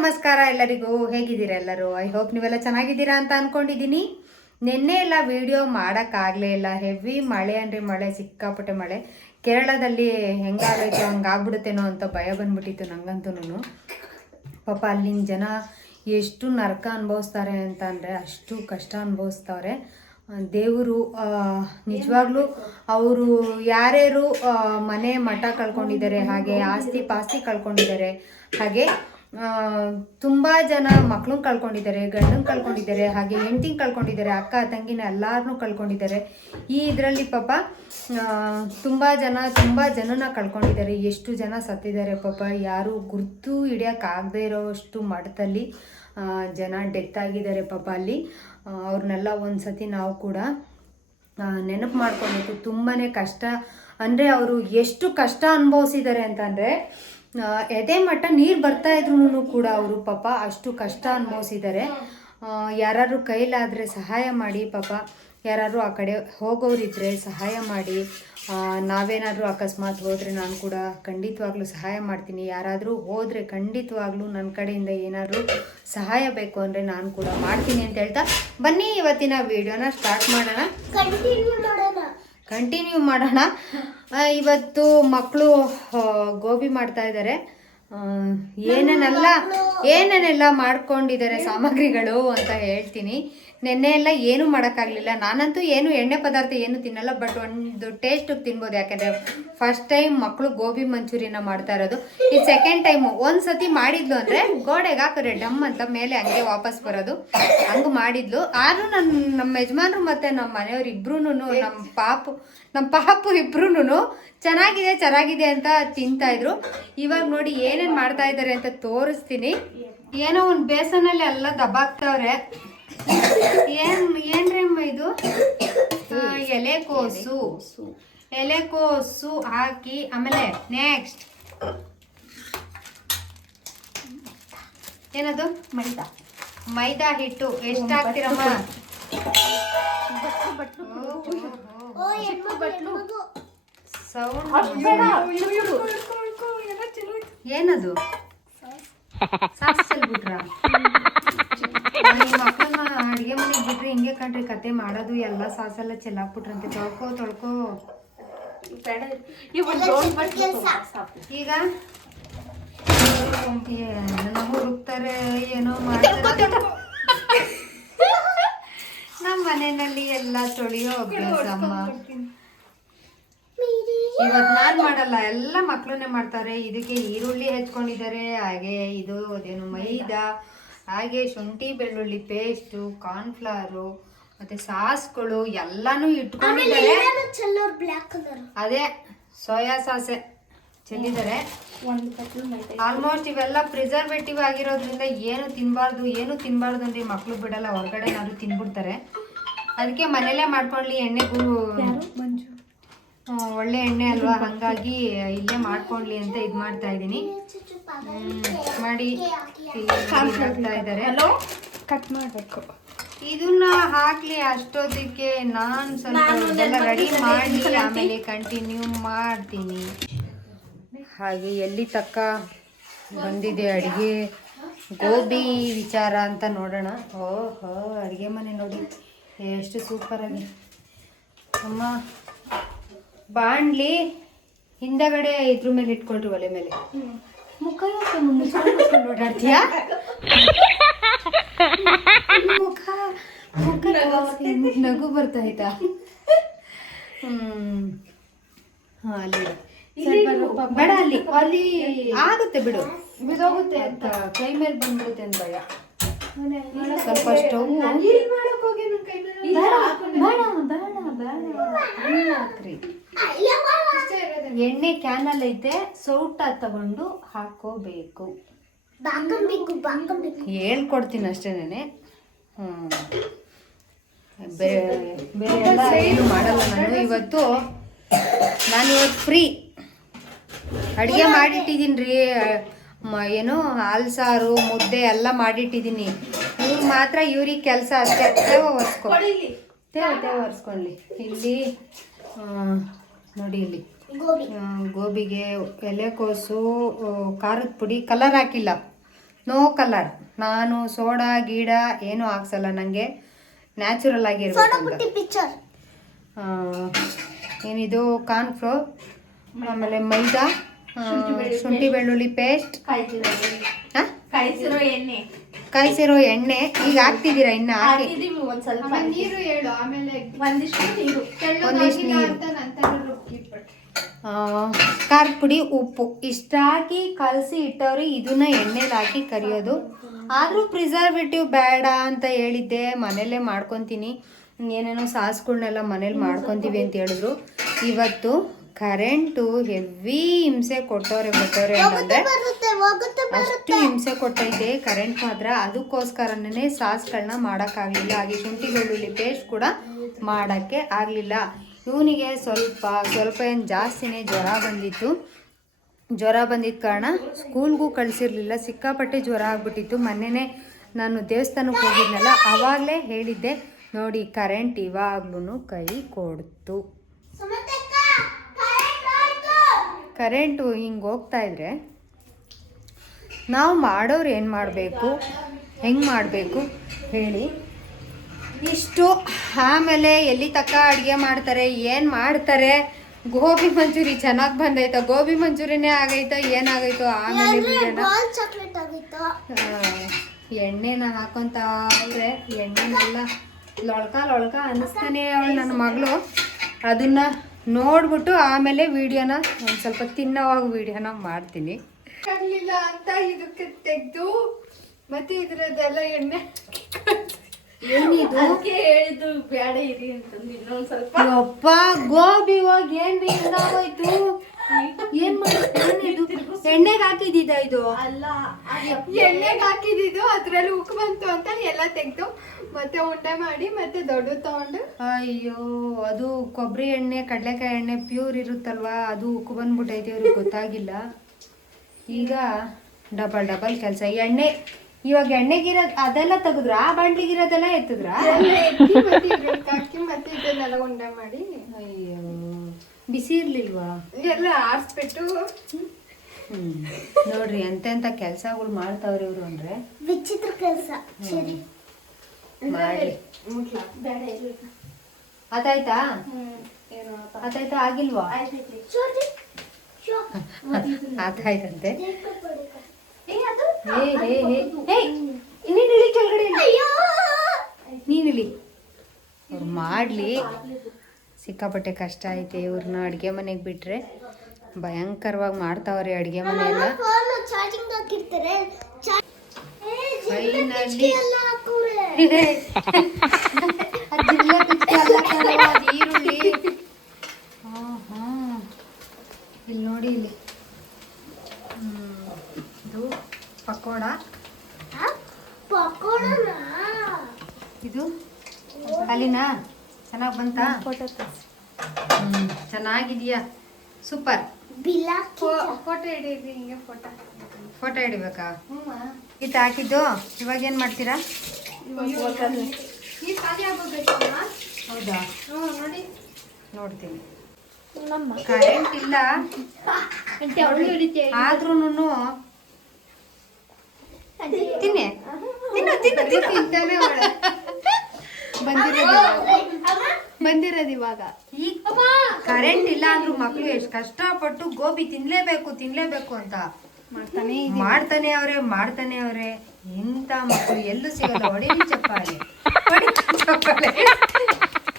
ನಮಸ್ಕಾರ ಎಲ್ಲರಿಗೂ. ಹೇಗಿದ್ದೀರಾ ಎಲ್ಲರೂ? ಐ ಹೋಪ್ ನೀವೆಲ್ಲ ಚೆನ್ನಾಗಿದ್ದೀರಾ ಅಂತ ಅನ್ಕೊಂಡಿದ್ದೀನಿ. ನಿನ್ನೆ ಎಲ್ಲ ವಿಡಿಯೋ ಮಾಡೋಕ್ಕಾಗಲೇ ಇಲ್ಲ. ಹೆವಿ ಮಳೆ ಅಂದರೆ ಮಳೆ, ಸಿಕ್ಕಾಪಟ್ಟೆ ಮಳೆ. ಕೇರಳದಲ್ಲಿ ಹೆಂಗಾಗೈತೋ ಹಂಗಾಗ್ಬಿಡುತ್ತೇನೋ ಅಂತ ಭಯ ಬಂದ್ಬಿಟ್ಟಿತ್ತು ನಂಗಂತೂ. ಪಾಪ ಅಲ್ಲಿನ ಜನ ಎಷ್ಟು ನರಕ ಅನುಭವಿಸ್ತಾರೆ ಅಂತ ಅಂದರೆ ಅಷ್ಟು ಕಷ್ಟ ಅನುಭವಿಸ್ತವ್ರೆ. ದೇವರು ನಿಜವಾಗ್ಲೂ ಅವರು ಯಾರ್ಯಾರು ಮನೆ ಮಠ ಕಳ್ಕೊಂಡಿದ್ದಾರೆ, ಹಾಗೆ ಆಸ್ತಿ ಪಾಸ್ತಿ ಕಳ್ಕೊಂಡಿದ್ದಾರೆ, ಹಾಗೆ ತುಂಬ ಜನ ಮಕ್ಳನ್ನ ಕಳ್ಕೊಂಡಿದ್ದಾರೆ, ಗಂಡನ ಕಳ್ಕೊಂಡಿದ್ದಾರೆ, ಹಾಗೆ ಹೆಂಡತಿನ ಕಳ್ಕೊಂಡಿದ್ದಾರೆ, ಅಕ್ಕ ತಂಗಿನ ಎಲ್ಲರನ್ನೂ ಕಳ್ಕೊಂಡಿದ್ದಾರೆ. ಈ ಇದರಲ್ಲಿ ಪಾಪ ತುಂಬ ಜನನ ಕಳ್ಕೊಂಡಿದ್ದಾರೆ. ಎಷ್ಟು ಜನ ಸತ್ತಿದ್ದಾರೆ ಪಾಪ, ಯಾರು ಗುರ್ತು ಹಿಡಿಯೋಕ್ಕಾಗದೇ ಇರೋಷ್ಟು ಮಟ್ಟದಲ್ಲಿ ಜನ ಡೆತ್ ಆಗಿದ್ದಾರೆ ಪಾಪ ಅಲ್ಲಿ. ಅವ್ರನ್ನೆಲ್ಲ ಒಂದು ಸತಿ ನಾವು ಕೂಡ ನೆನಪು ಮಾಡ್ಕೊಬೇಕು. ತುಂಬಾ ಕಷ್ಟ ಅಂದರೆ ಅವರು ಎಷ್ಟು ಕಷ್ಟ ಅನುಭವಿಸಿದ್ದಾರೆ ಅಂತಂದರೆ, ಎದೆ ಮಟ್ಟ ನೀರು ಬರ್ತಾ ಇದ್ರು ಕೂಡ ಅವರು ಪಾಪ ಅಷ್ಟು ಕಷ್ಟ ಅನುಭವಿಸಿದ್ದಾರೆ. ಯಾರು ಕೈಲಾದರೆ ಸಹಾಯ ಮಾಡಿ ಪಾಪ, ಯಾರು ಆ ಕಡೆ ಹೋಗೋರಿದ್ರೆ ಸಹಾಯ ಮಾಡಿ. ನಾವೇನಾದರೂ ಅಕಸ್ಮಾತ್ ಹೋದರೆ ನಾನು ಕೂಡ ಖಂಡಿತವಾಗ್ಲೂ ಸಹಾಯ ಮಾಡ್ತೀನಿ. ಯಾರಾದರೂ ಹೋದರೆ ಖಂಡಿತವಾಗ್ಲೂ ನನ್ನ ಕಡೆಯಿಂದ ಏನಾದರೂ ಸಹಾಯ ಬೇಕು ಅಂದರೆ ನಾನು ಕೂಡ ಮಾಡ್ತೀನಿ ಅಂತ ಹೇಳ್ತಾ ಬನ್ನಿ ಇವತ್ತಿನ ವಿಡಿಯೋನ ಸ್ಟಾರ್ಟ್ ಮಾಡೋಣ, ಕಂಟಿನ್ಯೂ ಮಾಡೋಣ. ಇವತ್ತು ಮಕ್ಕಳು ಗೋಬಿ ಮಾಡ್ತಾ ಇದ್ದಾರೆ. ಏನೇನೆಲ್ಲ ಮಾಡ್ಕೊಂಡಿದ್ದಾರೆ ಸಾಮಗ್ರಿಗಳು ಅಂತ ಹೇಳ್ತೀನಿ. ನೆನ್ನೆ ಎಲ್ಲ ಏನೂ ಮಾಡೋಕ್ಕಾಗಲಿಲ್ಲ. ನಾನಂತೂ ಏನು ಎಣ್ಣೆ ಪದಾರ್ಥ ಏನು ತಿನ್ನಲ್ಲ, ಬಟ್ ಒಂದು ಟೇಸ್ಟಿಗೆ ತಿನ್ಬೋದು. ಯಾಕೆಂದರೆ ಫಸ್ಟ್ ಟೈಮ್ ಮಕ್ಕಳು ಗೋಬಿ ಮಂಚೂರಿಯನ್ನ ಮಾಡ್ತಾ ಇರೋದು. ಈ ಸೆಕೆಂಡ್ ಟೈಮು ಒಂದು ಸತಿ ಮಾಡಿದ್ಲು ಅಂದರೆ ಗೋಡೆಗೆ ಹಾಕಿದ್ರೆ ಡಮ್ ಅಂತ ಮೇಲೆ ಹಂಗೆ ವಾಪಸ್ ಬರೋದು, ಹಂಗೆ ಮಾಡಿದ್ಲು. ಆದರೂ ನಮ್ಮ ಯಜಮಾನ್ರು ಮತ್ತು ನಮ್ಮ ಮನೆಯವ್ರು ಇಬ್ರೂ, ನಮ್ಮ ಪಾಪು ಇಬ್ರೂ ಚೆನ್ನಾಗಿದೆ ಅಂತ ತಿಂತಾಯಿದ್ರು. ಇವಾಗ ನೋಡಿ ಏನೇನು ಮಾಡ್ತಾ ಇದ್ದಾರೆ ಅಂತ ತೋರಿಸ್ತೀನಿ. ಏನೋ ಒಂದು ಬೇಸನಲ್ಲಿ ಎಲ್ಲ ದಬ್ಬಾಕ್ತವ್ರೆ. ಏನ್ರಮ್ಮ ಇದು? ಎಲೆಕೋಸು ಹಾಕಿ, ಆಮೇಲೆ ನೆಕ್ಸ್ಟ್ ಏನದು? ಮೈದಾ ಹಿಟ್ಟು. ಎಷ್ಟು ಹಾಕ್ತಿರಮ್ಮ? ಏನದು? ಸಾಸಲ್ಲಿ ಬಿಟ್ರ? ಮಕ್ಕಳನ್ನ ಅಡುಗೆ ಮನೆಗೆ ಬಿಟ್ರೆ ಹಿಂಗೆ ಕಣ್ರಿ ಕತೆ ಮಾಡೋದು. ಎಲ್ಲ ಸಾಸೆಲ್ಲ ಚೆಲ್ಲಾಕ್ಬಿಟ್ರಂತೆ. ತೊಳ್ಕೊ ಈಗ ನಾವು ಹುಡುಕ್ತಾರೆ ಏನೋ ಮಾಡ್ತಾರೆ. ನಮ್ಮ ಮನೆಯಲ್ಲಿ ಎಲ್ಲ ತೊಳೆಯೋ ಅಭ್ಯಾಸ ಅಮ್ಮ. ಇವತ್ತು ನಾನು ಮಾಡಲ್ಲ, ಎಲ್ಲ ಮಕ್ಕಳನ್ನೇ ಮಾಡ್ತಾರೆ. ಇದಕ್ಕೆ ಈರುಳ್ಳಿ ಹೆಚ್ಕೊಂಡಿದ್ದಾರೆ, ಹಾಗೆ ಇದು ಅದೇನು ಮೈದಾ, ಹಾಗೆ ಶುಂಠಿ ಬೆಳ್ಳುಳ್ಳಿ ಪೇಸ್ಟು, ಕಾರ್ನ್ಫ್ಲವರು ಮತ್ತೆ ಸಾಸ್ಗಳು ಎಲ್ಲಾನು ಇಟ್ಕೊಂಡಿದ್ದಾರೆ. ಅದೇ ಸೋಯಾ ಸಾಸೆ ಚೆಲ್ಲಿದ್ದಾರೆ. ಆಲ್ಮೋಸ್ಟ್ ಇವೆಲ್ಲ ಪ್ರಿಸರ್ವೇಟಿವ್ ಆಗಿರೋದ್ರಿಂದ ಏನು ತಿನ್ಬಾರ್ದು ಅಂದ್ರೆ ಮಕ್ಕಳು ಬಿಡಲ್ಲ, ಹೊರಗಡೆ ಏನಾದ್ರು ತಿನ್ಬಿಡ್ತಾರೆ. ಅದಕ್ಕೆ ಮನೇಲೇ ಮಾಡ್ಕೊಳ್ಳಿ, ಎಣ್ಣೆಗೂ ಒಳ್ಳೆ ಎಣ್ಣೆ ಅಲ್ವಾ, ಹಾಗಾಗಿ ಇಲ್ಲೇ ಮಾಡ್ಕೊಳ್ಳಿ ಅಂತ ಇದು ಮಾಡ್ತಾ ಇದ್ದೀನಿ. ಮಾಡಿ ಹಾಕ್ತಾ ಇದ್ದಾರೆ. ಕಟ್ ಮಾಡಬೇಕು. ಇದನ್ನ ಹಾಕ್ಲಿ ಅಷ್ಟೊತ್ತಿಗೆ ನಾನು ಸ್ವಲ್ಪ ರೆಡಿ ಮಾಡಿ ಆಮೇಲೆ ಕಂಟಿನ್ಯೂ ಮಾಡ್ತೀನಿ. ಹಾಗೆ ಎಲ್ಲಿ ತಕ್ಕ ಬಂದಿದೆ ಅಡುಗೆ ಗೋಬಿ ವಿಚಾರ ಅಂತ ನೋಡೋಣ. ಓಹೋ, ಅಡುಗೆ ಮನೆ ನೋಡಿ ಎಷ್ಟು ಸೂಪರಾಗಿ. ಅಮ್ಮ ಬಾಣ್ಲಿ ಹಿಂದಗಡೆ ಇದ್ರ ಮೇಲೆ ಇಟ್ಕೊಳ್ರಿ, ಒಲೆ ಮೇಲೆ. ಮುಖ ಮುಚ್ಕೊಂಡು ಓಡಾಡ್ತೀಯ? ಮುಖ ನಗು ಬರ್ತಾ ಆಯ್ತಾ? ಅಲ್ಲಿ ಬೇಡ, ಅಲ್ಲಿ ಆಗುತ್ತೆ ಬಿಡು, ಬಿದೋಗುತ್ತೆ ಅಂತ ಕೈ ಮೇಲೆ ಬಂದ್ಬಿಡುತ್ತೆ ಅಂತ ಭಯ. ಸ್ವಲ್ಪ ಸ್ಟವ್ ಎಣ್ಣೆ ಕ್ಯಾನಲ್ ಐತೆ, ಸೌಟ ತಗೊಂಡು ಹಾಕೋಬೇಕು. ಹೇಳ್ಕೊಡ್ತೀನಿ ಅಷ್ಟೇನೆ. ಬೇರೆ ಎಲ್ಲ ಏನು ಮಾಡಲ್ಲ ನಾನು. ಇವತ್ತು ಫ್ರೀ ಅಡುಗೆ ಮಾಡಿಟ್ಟಿದ್ದೀನಿ ರೀ. ಏನು ಹಾಲು ಸಾರು ಮುದ್ದೆ ಎಲ್ಲ ಮಾಡಿಟ್ಟಿದ್ದೀನಿ. ಇವ್ರು ಮಾತ್ರ ಇವ್ರಿಗೆ ಕೆಲಸ ಅಷ್ಟೇ. ತೇವ ಒರೆಸ್ಕೊಳ್ಳಿ. ಇಲ್ಲಿ ನೋಡಿ, ಇಲ್ಲಿ ಗೋಬಿಗೆ ಎಲೆಕೋಸು, ಖಾರದ ಪುಡಿ, ಕಲರ್ ಹಾಕಿಲ್ಲ, ನೋ ಕಲರ್. ನಾನು ಸೋಡಾ ಗೀಡ ಏನೂ ಹಾಕ್ಸಲ್ಲ, ನನಗೆ ನ್ಯಾಚುರಲ್ ಆಗಿರ್ಬೇಕು. ಏನಿದು ಕಾರ್ನ್ಫ್ಲೋರ್, ಆಮೇಲೆ ಮೈದಾ, ಶುಂಠಿ ಬೆಳ್ಳುಳ್ಳಿ ಪೇಸ್ಟ್, ಕಾಯಿಸಿರೋ ಎಣ್ಣೆ. ಈಗ ಹಾಕ್ತಿದ್ದೀರಾ? ಇನ್ನು ಹಾಕಿ ಒಂದಿಷ್ಟು ನೀರು, ಖಾರದ ಪುಡಿ, ಉಪ್ಪು ಇಷ್ಟ ಹಾಕಿ ಕಲಸಿ ಇಟ್ಟವ್ರಿ. ಇದನ್ನ ಎಣ್ಣೆಲಿ ಹಾಕಿ ಕರಿಯೋದು. ಆದರೂ ಪ್ರಿಸರ್ವೇಟಿವ್ ಬೇಡ ಅಂತ ಹೇಳಿದ್ದೆ, ಮನೆಯಲ್ಲೇ ಮಾಡ್ಕೊತೀನಿ, ಏನೇನೋ ಸಾಸ್ಗಳನ್ನೆಲ್ಲ ಮನೇಲಿ ಮಾಡ್ಕೊತೀವಿ ಅಂತ ಹೇಳಿದ್ರು. ಇವತ್ತು ಕರೆಂಟು ಹೆವಿ ಹಿಂಸೆ ಕೊಟ್ಟವ್ರೆ ಅಂತಂದರೆ ಅಷ್ಟು ಹಿಂಸೆ ಕೊಟ್ಟೈತೆ ಕರೆಂಟ್ ಮಾತ್ರ. ಅದಕ್ಕೋಸ್ಕರನೇ ಸಾಸ್ಗಳನ್ನ ಮಾಡೋಕ್ಕಾಗಲಿಲ್ಲ, ಹಾಗೆ ಶುಂಠಿ ಬೆಳ್ಳುಳ್ಳಿ ಪೇಸ್ಟ್ ಕೂಡ ಮಾಡೋಕ್ಕೆ ಆಗಲಿಲ್ಲ. ಇವನಿಗೆ ಸ್ವಲ್ಪ ಏನು ಜಾಸ್ತಿನೇ ಜ್ವರ ಬಂದಿದ್ದ ಕಾರಣ ಸ್ಕೂಲ್ಗೂ ಕಳಿಸಿರ್ಲಿಲ್ಲ. ಸಿಕ್ಕಾಪಟ್ಟೆ ಜ್ವರ ಆಗ್ಬಿಟ್ಟಿತ್ತು. ಮೊನ್ನೆನೇ ನಾನು ದೇವಸ್ಥಾನಕ್ಕೆ ಹೋಗಿದ್ನಲ್ಲ, ಆವಾಗಲೇ ಹೇಳಿದ್ದೆ ನೋಡಿ, ಕರೆಂಟ್ ಇವಾಗ್ಲೂ ಕೈ ಕೊಡ್ತು. ಕರೆಂಟು ಹಿಂಗೆ ಹೋಗ್ತಾ ಇದ್ರೆ ನಾವು ಮಾಡೋರು ಏನು ಮಾಡಬೇಕು, ಹೆಂಗೆ ಮಾಡಬೇಕು ಹೇಳಿ? ಇಷ್ಟು ಆಮೇಲೆ ಎಲ್ಲಿ ತಕ್ಕ ಅಡುಗೆ ಮಾಡ್ತಾರೆ, ಏನು ಮಾಡ್ತಾರೆ? ಗೋಬಿ ಮಂಚೂರಿ ಚೆನ್ನಾಗಿ ಬಂದೈತ? ಗೋಬಿ ಮಂಚೂರಿನೇ ಆಗೈತ? ಏನಾಗೈತೋ? ಆಮೇಲೆ ಎಣ್ಣೆನ ಹಾಕೊಂತ ಅವ್ರೆ, ಎಣ್ಣೆನೆಲ್ಲ ಲೊಳ್ಕ ಅನ್ನಿಸ್ತಾನೆ ಅವಳು ನನ್ನ ಮಗಳು. ಅದನ್ನು ನೋಡ್ಬಿಟ್ಟು ಆಮೇಲೆ ವಿಡಿಯೋನ ಒಂದು ಸ್ವಲ್ಪ ತಿನ್ನೋವಾಗ ವಿಡಿಯೋನ ಮಾಡ್ತೀನಿ. ಆಗಲಿಲ್ಲ ಅಂತ ಇದಕ್ಕೆ ತೆಗೆದು ಮತ್ತೆ ಇದ್ರದ್ದೆಲ್ಲ ಎಣ್ಣೆ ಏನಿದು ಹೇಳಿದ್ದು ಬೇಡ ಇರಿ ಅಂತಂದು ಇನ್ನೊಂದು ಸ್ವಲ್ಪ. ಅಪ್ಪ ಗೋಬಿ ಹೋಗಿ ಏನ್ ಹಿಂಗಾಗೋಯ್ತು? ಏನ್ ಮಾಡಿದ್ದು? ಎಣ್ಣೆಗೆ ಹಾಕಿದ್ದ ಇದು? ಅಲ್ಲ, ಎಣ್ಣೆಗೆ ಹಾಕಿದ್ದು, ಅದ್ರಲ್ಲಿ ಉಕ್ಕು ಬಂತು ಅಂತ ಎಲ್ಲ ತೆಗೆದು ಮತ್ತೆ ಉಂಡೆ ಮಾಡಿ ಮತ್ತೆ ದೊಡ್ಡ ತಗೊಂಡು. ಅಯ್ಯೋ, ಅದು ಕೊಬ್ಬರಿ ಎಣ್ಣೆ, ಕಡಲೆಕಾಯಿ ಎಣ್ಣೆ ಪ್ಯೂರ್ ಇರುತ್ತಲ್ವಾ, ಅದು ಉಕ್ಕು ಬಂದ್ಬಿಟ್ಟೈತೆ. ಇವ್ರಿಗೆ ಗೊತ್ತಾಗಿಲ್ಲ. ಈಗ ಡಬಲ್ ಕೆಲಸ. ಎಣ್ಣೆ ಇವಾಗ ಎಣ್ಣೆಗಿರೋದು ಅದೆಲ್ಲ ತೆಗೆದ್ರ, ಆ ಬಾಂಡ್ಲಿಗಿರೋದೆಲ್ಲ ಎತ್ತಿದ್ರ, ಹಾಕಿ ಮತ್ತೆ ಇದನ್ನೆಲ್ಲ ಉಂಡೆ ಮಾಡಿ. ಅಯ್ಯೋ, ಬಿಸಿ ಇರ್ಲಿಲ್ವಾ? ಎಲ್ಲ ಆರಿಸ್ಬಿಟ್ಟು. ನೋಡ್ರಿ ಎಂತೆಂತ ಕೆಲ್ಸಗಳು ಮಾಡ್ತಾವ್ರಿ ಇವ್ರು ಅಂದ್ರೆ, ವಿಚಿತ್ರ ಕೆಲಸ. ಮಾಡಿ ಅದಾಯ್ತಾ? ಅದಾಯ್ತಾ? ಆಗಿಲ್ವಾ? ಅದಾಯ್ತಂತೆ. ನೀನಿಳಿ. ಅವ್ರು ಮಾಡ್ಲಿ, ಸಿಕ್ಕಾಪಟ್ಟೆ ಕಷ್ಟ ಐತೆ. ಇವ್ರನ್ನ ಅಡುಗೆ ಮನೆಗೆ ಬಿಟ್ರೆ ಭಯಂಕರವಾಗಿ ಮಾಡ್ತಾವ್ರೆ ಅಡುಗೆ ಮನೆಯೆಲ್ಲ. ಈರುಳ್ಳಿ ಇಲ್ಲಿ ನೋಡಿ, ಇಲ್ಲಿ ಇದು ಪಕೋಡ, ಇದು ಅಲ್ಲಿನಾ ಚೆನ್ನಾಗಿ ಬಂತಾ? ಚೆನ್ನಾಗಿದೆಯಾ? ಸೂಪರ್. ಫೋಟೋ ಹಿಡಿಯಿರಿ, ಹಿಂಗೆ ಫೋಟೋ ಹಿಡಿಬೇಕಾ? ಇದು ಹಾಕಿದ್ದು. ಇವಾಗ ಏನು ಮಾಡ್ತೀರಾ? ಹೌದಾ? ನೋಡಿ, ನೋಡ್ತೀನಿ. ಕರೆಂಟ್ ಇಲ್ಲ ಆದ್ರೂ ತಿನ್ನಿ, ತಿಂತಾನೆ ಬಂದಿರೋದು ಇವಾಗ. ಈಗ ಕರೆಂಟ್ ಇಲ್ಲ ಅಂದ್ರೂ ಮಕ್ಳು ಎಷ್ಟು ಕಷ್ಟಪಟ್ಟು ಗೋಬಿ ತಿನ್ಲೇಬೇಕು ಅಂತ ಮಾಡ್ತಾನೆ ಅವ್ರೆ. ಇಂಥ ಮಕ್ಕಳು ಎಲ್ಲೂ ಸಿಗಲ್ಲ. ಹೊಡಿಲಿ ಚಪ್ಪಾಳೆ.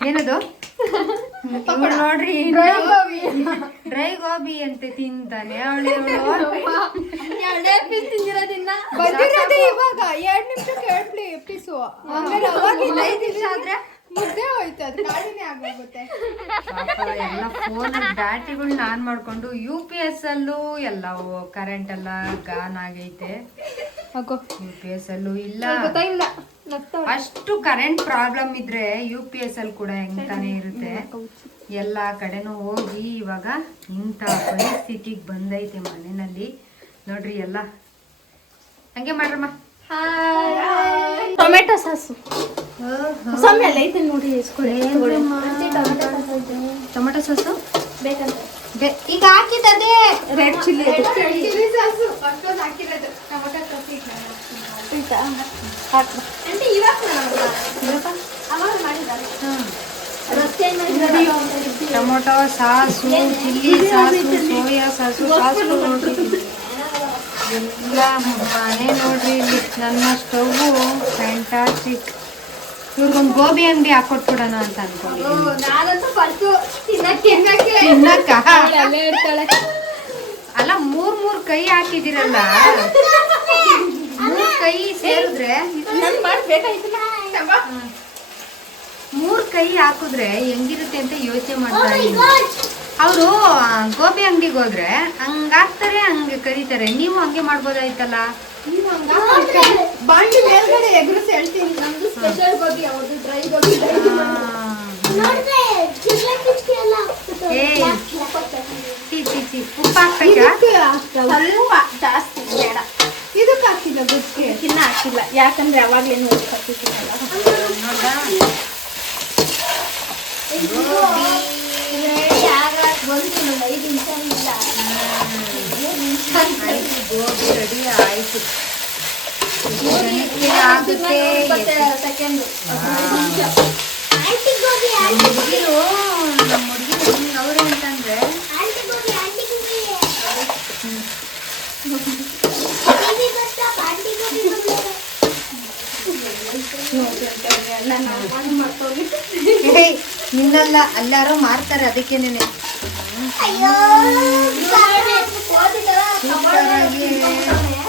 ಏನದು? ನೋಡ್ರಿ, ಡ್ರೈ ಗೋಬಿ ಅಂತ ತಿಂತಾನೆ ಅವಳು. ಇವಾಗ 2 ನಿಮಿಷಕ್ಕೆ 2 ಪೀಸು, ಆಮೇಲೆ 5 ನಿಮಿಷ ಆದ್ರೆ ಮುದ್ದೆ ಹೋಯ್ತು. ಅದು ಗಾಡಿನೇ ಆಗೋಗುತ್ತೆ. ಎಲ್ಲ ಫೋನ್ ಬ್ಯಾಟ್ರಿಗಳನ್ನ ಆನ್ ಮಾಡ್ಕೊಂಡು UPS ಅಲ್ಲೂ ಎಲ್ಲ ಕರೆಂಟ್ ಎಲ್ಲ ಗಾನ್ ಆಗೈತೆ. UPS ಅಲ್ಲೂ ಇಲ್ಲ. ಅಷ್ಟು ಕರೆಂಟ್ ಪ್ರಾಬ್ಲಮ್ ಇದ್ರೆ UPS ಅಲ್ಲಿ ಕೂಡ ಹೆಂಗ್ತಾನೆ ಇರುತ್ತೆ. ಎಲ್ಲ ಕಡೆನೂ ಹೋಗಿ ಇವಾಗ ಇಂಥ ಪರಿಸ್ಥಿತಿಗೆ ಬಂದೈತೆ ಮನೆಯಲ್ಲಿ. ನೋಡ್ರಿ, ಎಲ್ಲ ಹಂಗೆ ಮಾಡ್ರಮ್ಮ. ಟೊಮೆಟೊ ಸಾಸು ಟೊಮೆಟೊ ಸಾಸು ಬೇಕಂತ ಈಗ ಹಾಕಿದ್ದದೇ ರೆಡ್ ಚಿಲ್ಲಿ ಸಾಸು ಅಷ್ಟೊಂದು ಹಾಕಿರೋದು tomato sauce tomato sauce chilli sauce soya sauce sauce ನೋಡ್ರಿ ಎಲ್ಲ ಮನೆ ನೋಡ್ರಿ ಇಲ್ಲಿ ನನ್ನ ಸ್ಟವ್ವು ಫ್ಯಾಂಟಾಸ್ಟಿಕ್. ಇವ್ರಿಗೊಂದು ಗೋಬಿ ಅಂಗಡಿ ಹಾಕೊಟ್ಬಿಡೋಣ ಅಂತ ತಿನ್ನಕ್ಕ ಅಲ್ಲ ಮೂರ್ ಕೈ ಹಾಕಿದಿರಲ್ಲ, 3 ಕೈ ಸೇರಿದ್ರೆ 3 ಕೈ ಹಾಕಿದ್ರೆ ಹೆಂಗಿರುತ್ತೆ ಅಂತ ಯೋಚನೆ ಮಾಡ್ತಾರೆ. ಅವರು ಗೋಬಿ ಅಂಗಡಿಗೆ ಹೋದ್ರೆ ಹಂಗಾಗ್ತಾರೆ, ಹಂಗೆ ಕರೀತಾರೆ. ನೀವು ಹಂಗೆ ಮಾಡ್ಬೋದಾಯ್ತಲ್ಲ. ಉಪ್ಪು ಜಾಸ್ತಿ ಬೇಡ. ಇದಕ್ಕೆ ಹಾಕಿಲ್ಲ, ಗುಜ್ಜಿಗೆ ಇನ್ನ ಹಾಕಿಲ್ಲ, ಯಾಕಂದ್ರೆ ಯಾವಾಗ್ಲೇನು ಗೋಬಿ ರೆಡಿ ಆಯ್ತು. ಹುಡುಗಿರು ನಮ್ಮ ಹುಡುಗಿರು ಅವ್ರು ಅಂತಂದ್ರೆ ನಿನ್ನೆಲ್ಲ ಅಲ್ಲಾರೋ ಮಾಡ್ತಾರೆ, ಅದಕ್ಕೇನೆ ಸೂಪರಾಗಿ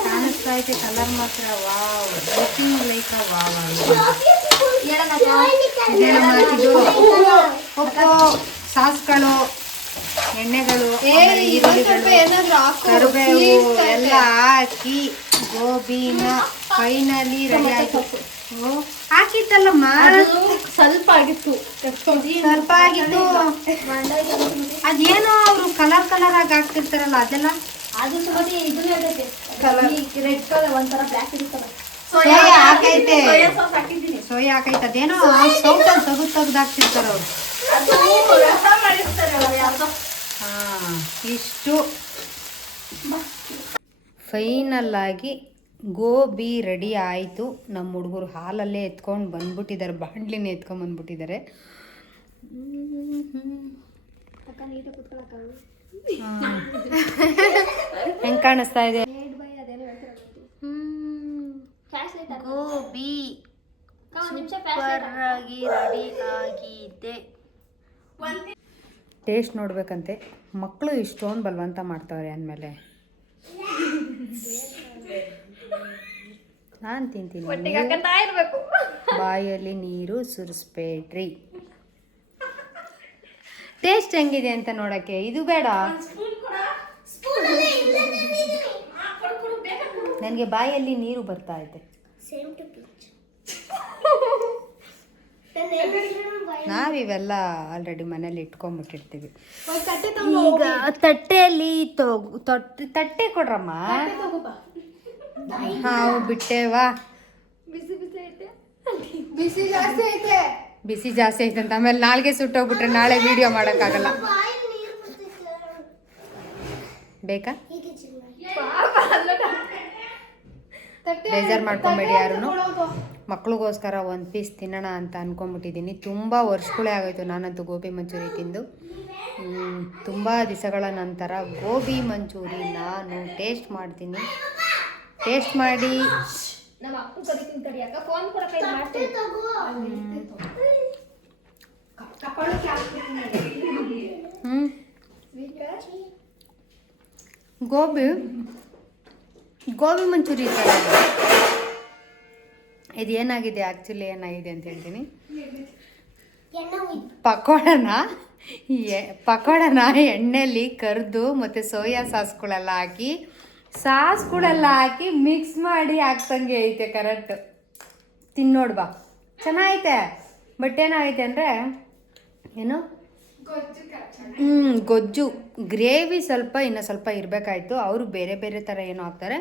ಕಾಣಿಸ್ತಾ ಐತೆ. ಕಲರ್ ಮಾತ್ರ ವಾವ್, ಲುಕಿಂಗ್ ಲೈಕ್ ವಾವ್. ಉಪ್ಪು, ಸಾಸ್ಗಳು, ಎಣ್ಣೆಗಳು, ಕರಿಬೇವು ಎಲ್ಲ ಹಾಕಿ ಗೋಬಿನ ಫೈನಲಿ ರೆಡಿ ಆಯ್ತು. ಹಾಕಿತ್ತಲ್ಲಮ್ಮ, ಸ್ವಲ್ಪ ಆಗಿತ್ತು. ಅದೇನೋ ಅವರು ಕಲರ್ ಆಗಿ ಹಾಕ್ತಿರ್ತಾರಲ್ಲ ಅದೆಲ್ಲ. ಅದು ರೆಡ್ ಕಲರ್ ಒಂಥರ ಬ್ಲ್ಯಾಕ್ ಇರುತ್ತಲ್ಲ. ಸೋಯಾ ಹಾಕೈತೆ, ಸೋಯಾ ಹಾಕೈತೆ. ಅದೇನೋ ಸೌಟಲ್ಲಿ ತೆಗ್ದು ಹಾಕ್ತಿರ್ತಾರ ಅವರು. ಇಷ್ಟು ಫೈನಲ್ ಆಗಿ ಗೋಬಿ ರೆಡಿ ಆಯಿತು. ನಮ್ಮ ಹುಡುಗರು ಹಾಲಲ್ಲೇ ಎತ್ಕೊಂಡು ಬಂದ್ಬಿಟ್ಟಿದ್ದಾರೆ, ಬಾಂಡ್ಲಿನೇ ಎತ್ಕೊಂಡು ಬಂದ್ಬಿಟ್ಟಿದ್ದಾರೆ. ಹೆಂಗೆ ಕಾಣಿಸ್ತಾ ಇದೆ ಗೋಬಿ? ಸೂಪರಾಗಿ ರೆಡಿ ಆಗಿದೆ. ಟೇಸ್ಟ್ ನೋಡ್ಬೇಕಂತೆ. ಮಕ್ಕಳು ಇಷ್ಟೊಂದು ಬಲವಂತ ಮಾಡ್ತಾವ್ರೆ ಅಂದಮೇಲೆ ನಾನು ತಿಂತೀನಿ. ಬಾಯಲ್ಲಿ ನೀರು ಸುರಿಸ್ಬೇಡ್ರಿ. ಟೇಸ್ಟ್ ಹೆಂಗಿದೆ ಅಂತ ನೋಡಕ್ಕೆ. ಇದು ಬೇಡ, ನನಗೆ ಬಾಯಲ್ಲಿ ನೀರು ಬರ್ತಾ ಇದೆ. ನಾವಿವೆಲ್ಲ ಆಲ್ರೆಡಿ ಮನೇಲಿ ಇಟ್ಕೊಂಡ್ಬಿಟ್ಟಿರ್ತೀವಿ. ಈಗ ತಟ್ಟೆಯಲ್ಲಿ ತಟ್ಟೆ ಕೊಡ್ರಮ್ಮ. ಹಾವು ಬಿಟ್ಟೇವಾ? ಬಿಸಿ ಜಾಸ್ತಿ ಐತೆ ಅಂತ ಆಮೇಲೆ ನಾಳೆಗೆ ಸುಟ್ಟೋಗ್ಬಿಟ್ರೆ ನಾಳೆ ವಿಡಿಯೋ ಮಾಡೋಕ್ಕಾಗಲ್ಲ. ಬೇಕಾ? ಬೇಜಾರು ಮಾಡ್ಕೊಬೇಡಿ ಯಾರು. ಮಕ್ಳಿಗೋಸ್ಕರ ಒಂದು ಪೀಸ್ ತಿನ್ನೋಣ ಅಂತ ಅಂದ್ಕೊಂಬಿಟ್ಟಿದ್ದೀನಿ. ತುಂಬ ವರ್ಷಗಳೇ ಆಗೋಯ್ತು ನಾನಂತೂ ಗೋಬಿ ಮಂಚೂರಿ ತಿಂದು. ತುಂಬ ದಿವಸಗಳ ನಂತರ ಗೋಬಿ ಮಂಚೂರಿ ನಾನು ಟೇಸ್ಟ್ ಮಾಡ್ತೀನಿ. ಟೇಸ್ಟ್ ಮಾಡಿ ಗೋಬಿ ಮಂಚೂರಿ ಥರ ಇದು ಏನಾಗಿದೆ, ಆ್ಯಕ್ಚುಲಿ ಏನಾಗಿದೆ ಅಂತ ಹೇಳ್ತೀನಿ. ಪಕೋಡನ ಎಣ್ಣೆಲಿ ಕರೆದು ಮತ್ತು ಸೋಯಾ ಸಾಸ್ಗಳೆಲ್ಲ ಹಾಕಿ ಮಿಕ್ಸ್ ಮಾಡಿ ಹಾಕ್ತಂಗೆ ಐತೆ. ಕರೆಕ್ಟ್ ತಿನ್ನೋಡ್ ಬಾ, ಚೆನ್ನಾಗೈತೆ. ಬಟ್ ಏನಾಗೈತೆ ಅಂದರೆ ಏನು ಗೊಜ್ಜು ಗ್ರೇವಿ ಇನ್ನೂ ಸ್ವಲ್ಪ ಇರಬೇಕಾಯ್ತು. ಅವರು ಬೇರೆ ಬೇರೆ ಥರ ಏನೋ ಹಾಕ್ತಾರೆ.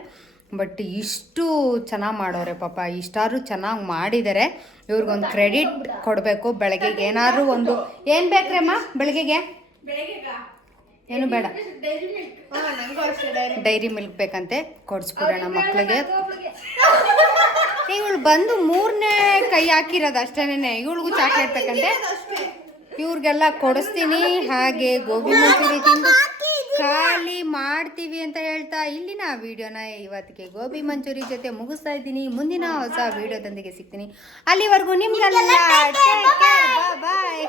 ಬಟ್ ಇಷ್ಟು ಚೆನ್ನಾಗಿ ಮಾಡೋರೆ ಪಾಪ. ಇಷ್ಟಾರು ಚೆನ್ನಾಗಿ ಮಾಡಿದ್ದಾರೆ. ಇವ್ರಿಗೊಂದು ಕ್ರೆಡಿಟ್ ಕೊಡಬೇಕು. ಬೆಳಗ್ಗೆಗೆ ಏನಾದ್ರು ಒಂದು ಏನು ಬೇಕ್ರಮ್ಮ? ಬೆಳಗ್ಗೆಗೆ ಏನು ಬೇಡ, ನಂಗೂ ಅಷ್ಟೇ ಡೈರಿ ಮಿಲ್ಕ್ ಬೇಕಂತೆ, ಕೊಡಿಸ್ಬಿಡೋಣ ಮಕ್ಳಿಗೆ. ಇವಳು ಬಂದು 3ನೇ ಕೈ ಹಾಕಿರೋದು ಅಷ್ಟೇನೆ, ಇವಳಿಗೂ ಚಾಕ್ಲೇಟ್ ಬೇಕಂತೆ. ಇವ್ರಿಗೆಲ್ಲ ಕೊಡಿಸ್ತೀನಿ. ಹಾಗೆ ಗೋಬಿ ಮಂಚೂರಿ ತಿಂದು ಖಾಲಿ ಮಾಡ್ತೀವಿ ಅಂತ ಹೇಳ್ತಾ ಇಲ್ಲಿನ ವಿಡಿಯೋನ ಇವತ್ತಿಗೆ ಗೋಬಿ ಮಂಚೂರಿ ಜೊತೆ ಮುಗಿಸ್ತಾ ಇದ್ದೀನಿ. ಮುಂದಿನ ಹೊಸ ವಿಡಿಯೋದೊಂದಿಗೆ ಸಿಗ್ತೀನಿ. ಅಲ್ಲಿವರೆಗೂ ನಿಮ್ಗೆಲ್ಲ ಬಾಯ್.